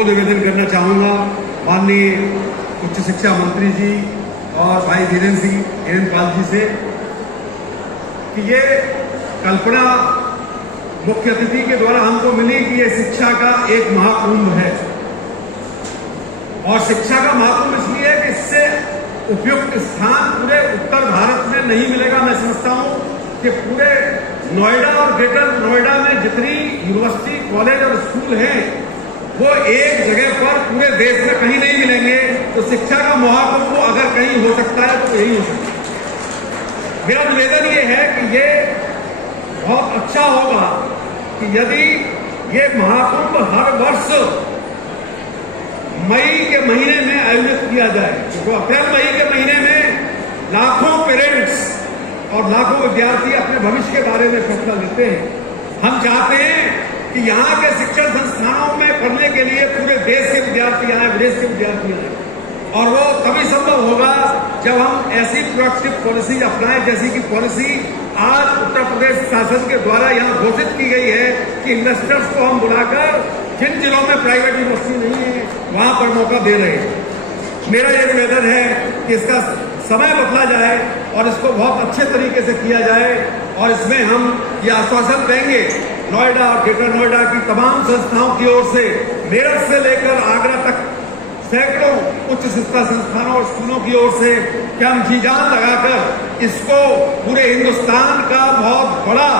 दो निवेदन करना चाहूँगा माननीय उच्च शिक्षा मंत्री जी और भाई धीरेन्द्र पाल जी से कि ये कल्पना मुख्य अतिथि के द्वारा हमको मिली कि ये शिक्षा का एक महाकुंभ है। और शिक्षा का महाकुंभ इसलिए है कि इससे उपयुक्त स्थान पूरे उत्तर भारत में नहीं मिलेगा। मैं समझता हूं कि पूरे नोएडा और ग्रेटर नोएडा में जितनी यूनिवर्सिटी, कॉलेज और स्कूल हैं वो एक जगह पर पूरे देश में कहीं नहीं मिलेंगे। तो शिक्षा का महाकुंभ अगर कहीं हो सकता है तो यही हो सकता है। मेरा निवेदन ये है कि ये बहुत अच्छा होगा कि यदि ये महाकुंभ हर वर्ष मई के महीने में आयोजित किया जाए, क्योंकि अप्रैल मई के महीने में लाखों पेरेंट्स और लाखों विद्यार्थी अपने भविष्य के बारे में फैसला लेते हैं। हम चाहते हैं कि यहाँ के शिक्षण संस्थानों में पढ़ने के लिए पूरे देश के विद्यार्थी आए, विदेश के विद्यार्थी आए, और वो तभी संभव होगा जब हम ऐसी प्रोएक्टिव पॉलिसी अपनाएं जैसी कि पॉलिसी आज उत्तर प्रदेश शासन के द्वारा यहाँ घोषित की गई है कि इन्वेस्टर्स को हम बुलाकर जिन जिलों में प्राइवेट यूनिवर्सिटी नहीं है वहां पर मौका दे रहे हैं। मेरा ये निवेदन है कि इसका समय बदला जाए और इसको बहुत अच्छे तरीके से किया जाए, और इसमें हम ये आश्वासन देंगे नोएडा और ग्रेटर नोएडा की तमाम संस्थाओं की ओर से, मेरठ से लेकर आगरा तक सैकड़ों उच्च शिक्षा संस्थानों और स्कूलों की ओर से कि हम जी जान लगाकर इसको पूरे हिंदुस्तान का बहुत बड़ा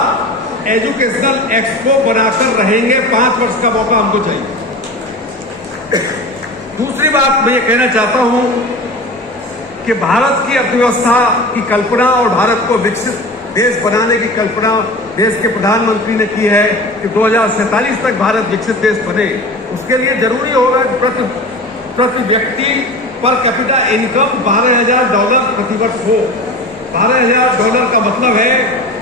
एजुकेशनल एक्सपो बनाकर रहेंगे। 5 वर्ष का मौका हमको चाहिए। दूसरी बात मैं ये कहना चाहता हूं कि भारत की अर्थव्यवस्था की कल्पना और भारत को विकसित देश बनाने की कल्पना देश के प्रधानमंत्री ने की है कि 2047 तक भारत विकसित देश बने। उसके लिए जरूरी होगा कि प्रति व्यक्ति पर कैपिटा इनकम $12,000 प्रतिवर्ष हो। $12,000 का मतलब है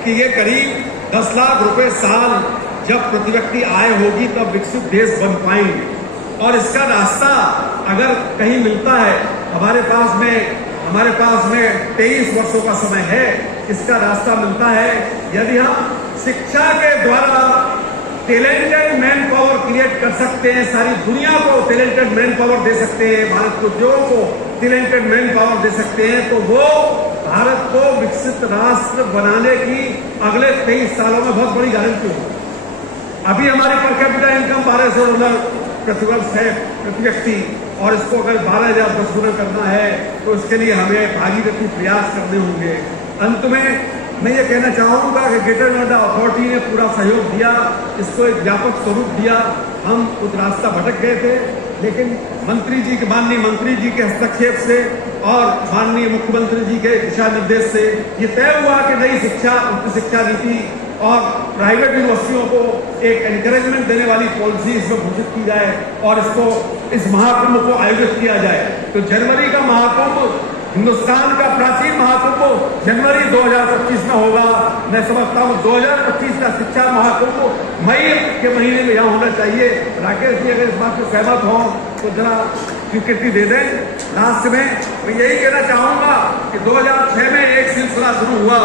कि ये करीब 10 लाख रुपए साल जब प्रति व्यक्ति आय होगी तब विकसित देश बन पाएंगे। और इसका रास्ता अगर कहीं मिलता है, हमारे पास में 23 वर्षों का समय है, इसका रास्ता मिलता है यदि हम शिक्षा के द्वारा टैलेंटेड मैन पावर क्रिएट कर सकते हैं, सारी दुनिया को टैलेंटेड मैन पावर दे सकते हैं, भारत के उद्योगों को टैलेंटेड मैन पावर दे सकते हैं, तो वो भारत को विकसित राष्ट्र बनाने की अगले 23 सालों में बहुत बड़ी गारंटी होगी। अभी हमारी पर कैपिटा इनकम $1200 प्रतिवर्ष है प्रति व्यक्ति, और इसको अगर 12,000 10 गुना करना है तो इसके लिए हमें भागीरथी प्रयास करने होंगे। अंत में मैं ये कहना चाहूँगा कि ग्रेटर नोएडा अथॉरिटी ने पूरा सहयोग दिया, इसको एक व्यापक स्वरूप दिया। हम उस रास्ता भटक गए थे, लेकिन माननीय मंत्री जी के हस्तक्षेप से और माननीय मुख्यमंत्री जी के दिशा निर्देश से ये तय हुआ कि नई शिक्षा, उच्च शिक्षा नीति और प्राइवेट यूनिवर्सिटियों को एक एनकरेजमेंट देने वाली पॉलिसी इसमें घोषित की जाए और इस महाकुंभ को आयोजित किया जाए। तो जनवरी का महाकुंभ, हिंदुस्तान का प्राचीन महाकुंभ जनवरी 2025 में होगा। मैं समझता हूँ 2025 का शिक्षा महाकुंभ मई के महीने में यहाँ होना चाहिए। राकेश जी अगर इस बात से सहमत हो तो जरा स्वीकृति दे दें। लास्ट में मैं यही कहना चाहूंगा कि 2006 में एक सिलसिला शुरू हुआ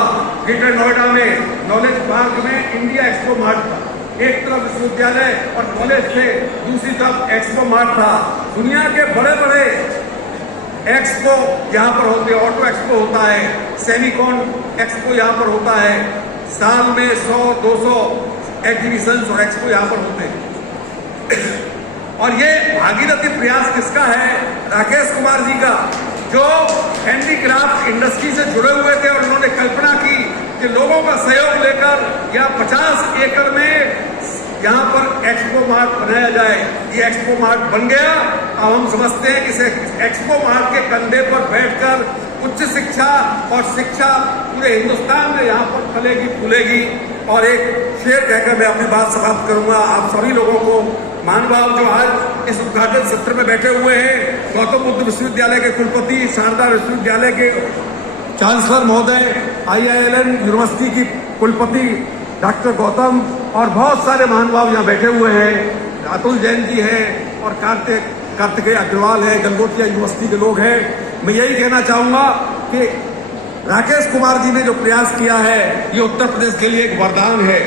ग्रेटर नोएडा में, नॉलेज पार्क में इंडिया एक्सपो मार्ट था। एक तरफ विश्वविद्यालय और कॉलेज थे, दूसरी तरफ एक्सपो मार्ट था। दुनिया के बड़े बड़े एक्सपो यहाँ पर होते, ऑटो एक्सपो होता है, सेमिकॉन एक्सपो यहाँ पर होता है, साल में 100-200 एग्जीबिशंस और एक्सपो यहाँ पर होते हैं। और ये भागीरथी प्रयास किसका है? राकेश कुमार जी का, जो हैंडीक्राफ्ट इंडस्ट्री से जुड़े हुए थे और उन्होंने कल्पना की कि लोगों का सहयोग लेकर यहाँ 50 एकड़ में यहाँ पर एक्सपो मार्ट बनाया जाए। ये एक्सपो मार्ट बन गया। अब हम समझते हैं कि इस एक्सपो मार्ट के कंधे पर बैठकर उच्च शिक्षा और शिक्षा पूरे हिंदुस्तान में यहाँ पर फलेगी फूलेगी। और एक शेर कहकर मैं अपनी बात समाप्त करूंगा। आप सभी लोगों को, महानुभाव जो आज इस उद्घाटन सत्र में बैठे हुए हैं, गौतम बुद्ध विश्वविद्यालय के कुलपति, शारदा विश्वविद्यालय के चांसलर महोदय, IILN यूनिवर्सिटी की कुलपति डॉक्टर गौतम और बहुत सारे महानुभाव यहाँ बैठे हुए हैं। अतुल जैन जी हैं और कार्तिकेय अग्रवाल है, गंगोटिया यूनिवर्सिटी के लोग हैं। मैं यही कहना चाहूंगा कि राकेश कुमार जी ने जो प्रयास किया है ये उत्तर प्रदेश के लिए एक वरदान है।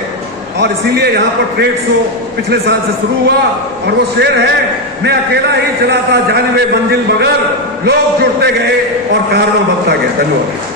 और इसीलिए यहाँ पर ट्रेड शो पिछले साल से शुरू हुआ और वो शेर है, मैं अकेला ही चला था जानिबे मंजिल मगर लोग जुड़ते गए और कारणों बढ़ता गया। धन्यवाद।